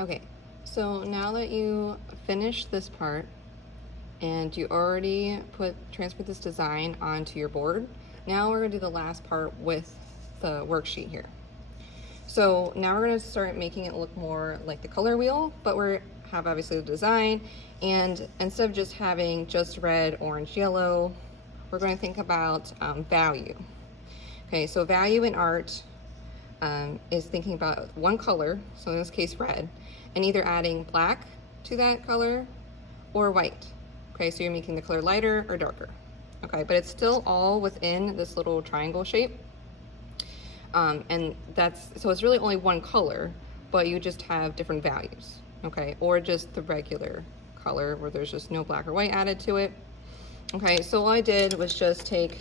Okay, so now that you finished this part and you already transferred this design onto your board, now we're gonna do the last part with the worksheet here. So now we're gonna start making it look more like the color wheel, but we have obviously the design, and instead of just having just red, orange, yellow, we're gonna think about value. Okay, so value in art is thinking about one color, so in this case red, and either adding black to that color or white. Okay, so you're making the color lighter or darker. Okay, but it's still all within this little triangle shape. And so it's really only one color, but you just have different values, okay? Or just the regular color where there's just no black or white added to it. Okay, so all I did was just take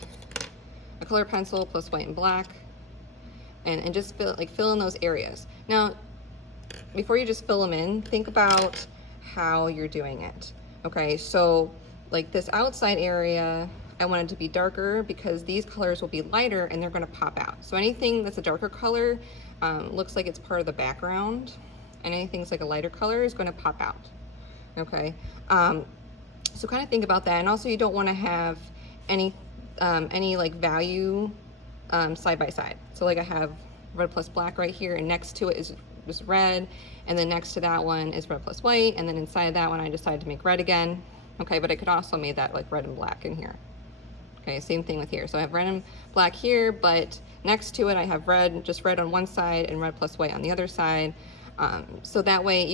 a color pencil plus white and black and just fill in those areas. Now, before you just fill them in, think about how you're doing it. Okay, so like this outside area, I want it to be darker because these colors will be lighter and they're gonna pop out. So anything that's a darker color looks like it's part of the background, and anything that's like a lighter color is gonna pop out, okay? So kind of think about that. And also you don't wanna have any like value side by side. So like I have red plus black right here, and next to it is just red, and then next to that one is red plus white, and then inside that one I decided to make red again. Okay, but I could also make that like red and black in here. Okay, same thing with here. So I have red and black here, but next to it I have red, just red on one side and red plus white on the other side. So that way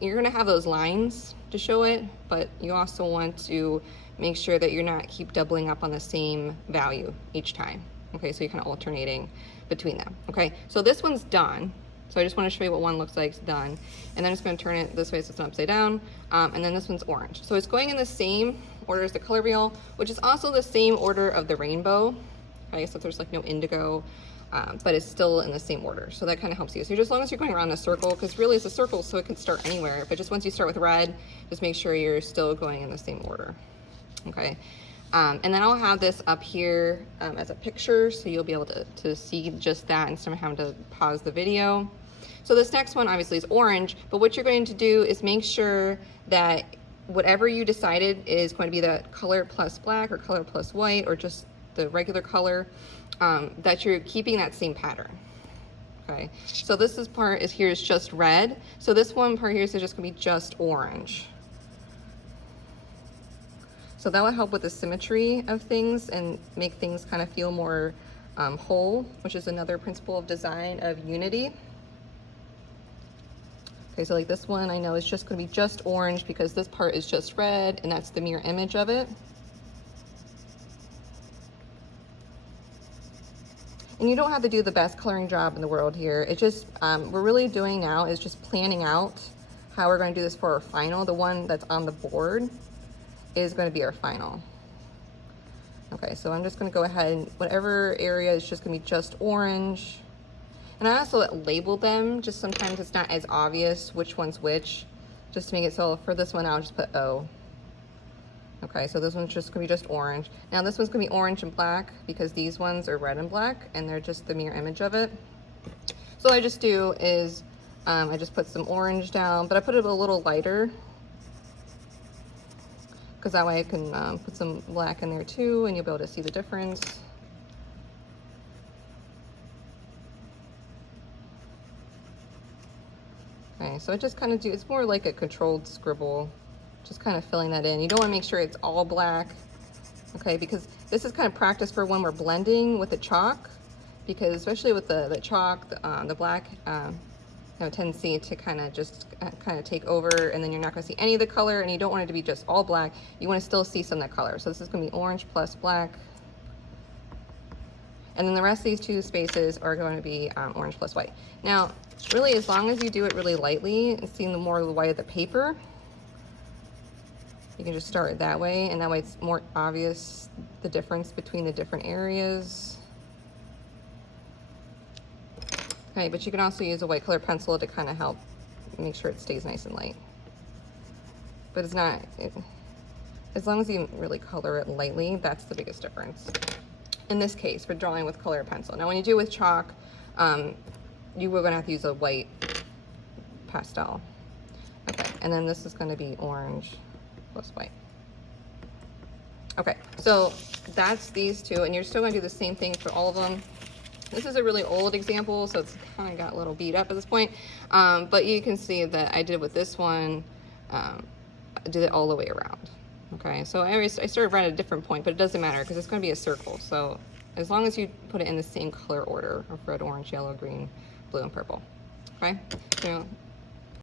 you're gonna have those lines to show it, but you also want to make sure that you're not keep doubling up on the same value each time. Okay, so you're kind of alternating between them. Okay, so this one's done. So I just want to show you what one looks like. It's done. And then I'm just going to turn it this way so it's not upside down. And then this one's orange. So it's going in the same order as the color wheel, which is also the same order of the rainbow. Okay, so there's like no indigo, but it's still in the same order. So that kind of helps you. So just as long as you're going around a circle, because really it's a circle, so it can start anywhere. But just once you start with red, just make sure you're still going in the same order. Okay. And then I'll have this up here as a picture, so you'll be able to see just that instead of having to pause the video. So this next one obviously is orange, but what you're going to do is make sure that whatever you decided is going to be the color plus black or color plus white or just the regular color, that you're keeping that same pattern. Okay, so this part is just red. So this one part here is just gonna be just orange. So that will help with the symmetry of things and make things kind of feel more whole, which is another principle of design of unity. Okay, so like this one I know is just gonna be just orange because this part is just red and that's the mirror image of it. And you don't have to do the best coloring job in the world here. It's just, we're really doing now is just planning out how we're gonna do this for our final. The one that's on the board is gonna be our final. Okay, so I'm just gonna go ahead and whatever area is just gonna be just orange. And I also labeled them, just sometimes it's not as obvious which one's which, just to make it so for this one I'll just put O. Okay, so this one's just gonna be just orange. Now this one's gonna be orange and black because these ones are red and black and they're just the mirror image of it. So what I just do is I just put some orange down, but I put it a little lighter because that way I can put some black in there too and you'll be able to see the difference. Okay, so I just kind of it's more like a controlled scribble, just kind of filling that in. You don't want to make sure it's all black, okay, because this is kind of practice for when we're blending with the chalk, because especially with the chalk, the black tendency to kind of take over, and then you're not going to see any of the color, and you don't want it to be just all black. You want to still see some of that color. So this is going to be orange plus black. And then the rest of these two spaces are going to be orange plus white. Now, really, as long as you do it really lightly and seeing the more of the white of the paper, you can just start that way, and that way it's more obvious the difference between the different areas. Okay, but you can also use a white color pencil to kind of help make sure it stays nice and light. But it's not, as long as you really color it lightly, that's the biggest difference. In this case, for drawing with color pencil. Now when you do with chalk, you were gonna have to use a white pastel. Okay, and then this is going to be orange plus white. Okay, so that's these two, and you're still going to do the same thing for all of them. This is a really old example, so it's kind of got a little beat up at this point, but you can see that I did with this one, I did it all the way around. Okay, so I started right at a different point, but it doesn't matter because it's going to be a circle. So as long as you put it in the same color order of red, orange, yellow, green, blue, and purple. Okay, so